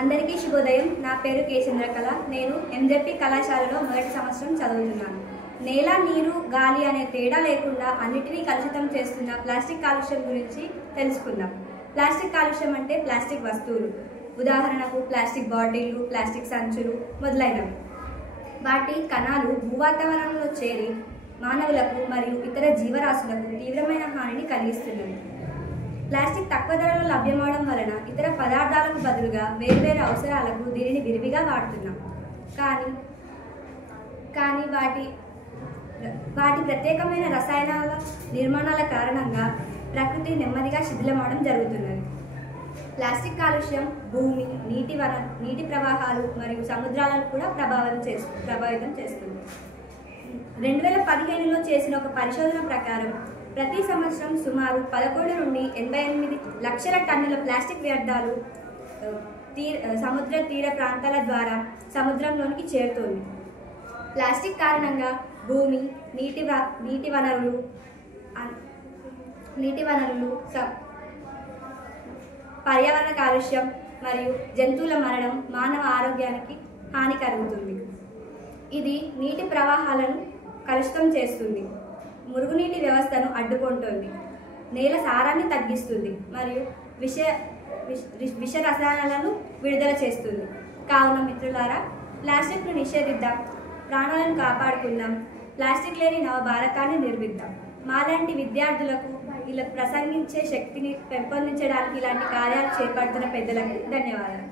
అందరికీ శుభోదయం. నా పేరు కే చంద్రకళ. నేను ఎంజెపి కళాశాలలో మొదటి సంవత్సరం చదువుతున్నాను. నేల, నీరు, గాలి అనే తేడా లేకుండా అన్నిటినీ కలుషితం చేస్తున్న ప్లాస్టిక్ కాలుష్యం గురించి తెలుసుకుందాం. ప్లాస్టిక్ కాలుష్యం అంటే ప్లాస్టిక్ వస్తువులు, ఉదాహరణకు ప్లాస్టిక్ బాటిళ్లు, ప్లాస్టిక్ సంచులు మొదలైనవి. వాటి కణాలు భూవాతావరణంలో చేరి మానవులకు మరియు ఇతర జీవరాశులకు తీవ్రమైన హానిని కలిగిస్తున్నవి. ప్లాస్టిక్ తక్కువ ధరలో లభ్యమవడం వలన ఇతర పదార్థాలకు బదులుగా వేర్వేరు అవసరాలకు దీనిని విరివిగా వాడుతున్నాం. కానీ వాటి ప్రత్యేకమైన రసాయనాల నిర్మాణాల కారణంగా ప్రకృతి నెమ్మదిగా శిథిలమవడం జరుగుతున్నది. ప్లాస్టిక్ కాలుష్యం భూమి, నీటి ప్రవాహాలు మరియు సముద్రాలను కూడా ప్రభావితం చేస్తుంది. 2015లో చేసిన ఒక పరిశోధన ప్రకారం ప్రతి సంవత్సరం సుమారు 11 నుండి 88 లక్షల టన్నుల ప్లాస్టిక్ వ్యర్థాలు సముద్ర తీర ప్రాంతాల ద్వారా సముద్రంలోనికి చేరుతోంది. ప్లాస్టిక్ కారణంగా భూమి, నీటి వనరులు, పర్యావరణ కాలుష్యం మరియు జంతువుల మరణం, మానవ ఆరోగ్యానికి హాని కలుగుతుంది. ఇది నీటి ప్రవాహాలను కలుషితం చేస్తుంది, మురుగునీటి వ్యవస్థను అడ్డుకుంటుంది, నేల సారాన్ని తగ్గిస్తుంది మరియు విష రసాయనాలను విడుదల చేస్తుంది. కావున మిత్రులారా, ప్లాస్టిక్ను నిషేధిద్దాం, ప్రాణాలను కాపాడుకుందాం, ప్లాస్టిక్ లేని నవ భారతాన్ని నిర్మిద్దాం. మాలాంటి విద్యార్థులకు ఇలా ప్రసంగించే శక్తిని పెంపొందించడానికి ఇలాంటి కార్యాలు చేపడుతున్న పెద్దలకు ధన్యవాదాలు.